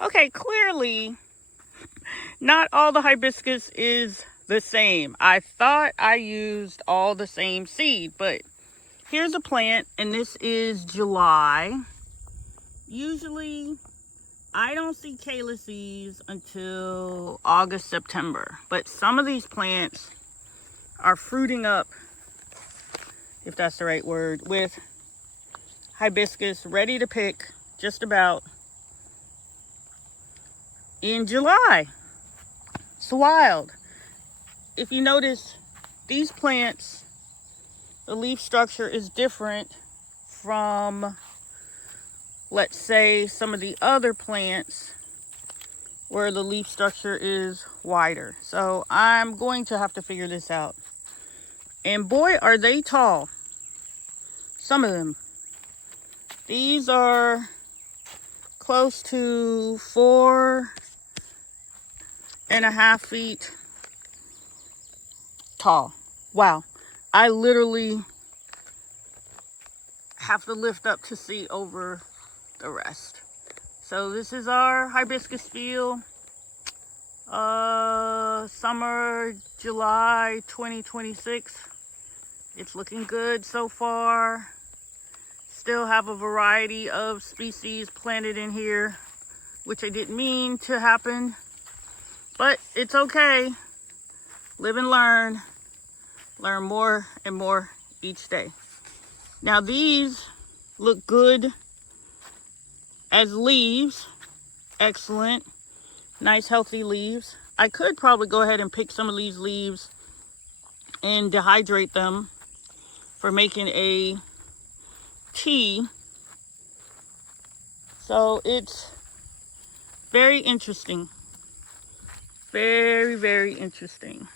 Okay, clearly not all the hibiscus is the same. I thought I used all the same seed, but here's a plant, and this is July. Usually I don't see calyces until August, September, but some of these plants are fruiting up, if that's the right word, with hibiscus ready to pick just about in July. It's wild. If you notice, these plants, the leaf structure is different from, let's say, some of the other plants where the leaf structure is wider. So I'm going to have to figure this out. And boy, are they tall. Some of them. These are close to 4.5 feet tall. Wow. I literally have to lift up to see over the rest. So this is our hibiscus field. Summer, July 2026. It's looking good so far. Still have a variety of species planted in here, which I didn't mean to happen, but it's okay. Live and learn. Learn more and more each day. Now these look good as leaves. Excellent. Nice healthy leaves. I could probably go ahead and pick some of these leaves and dehydrate them for making a tea. So it's very interesting. Very, very interesting.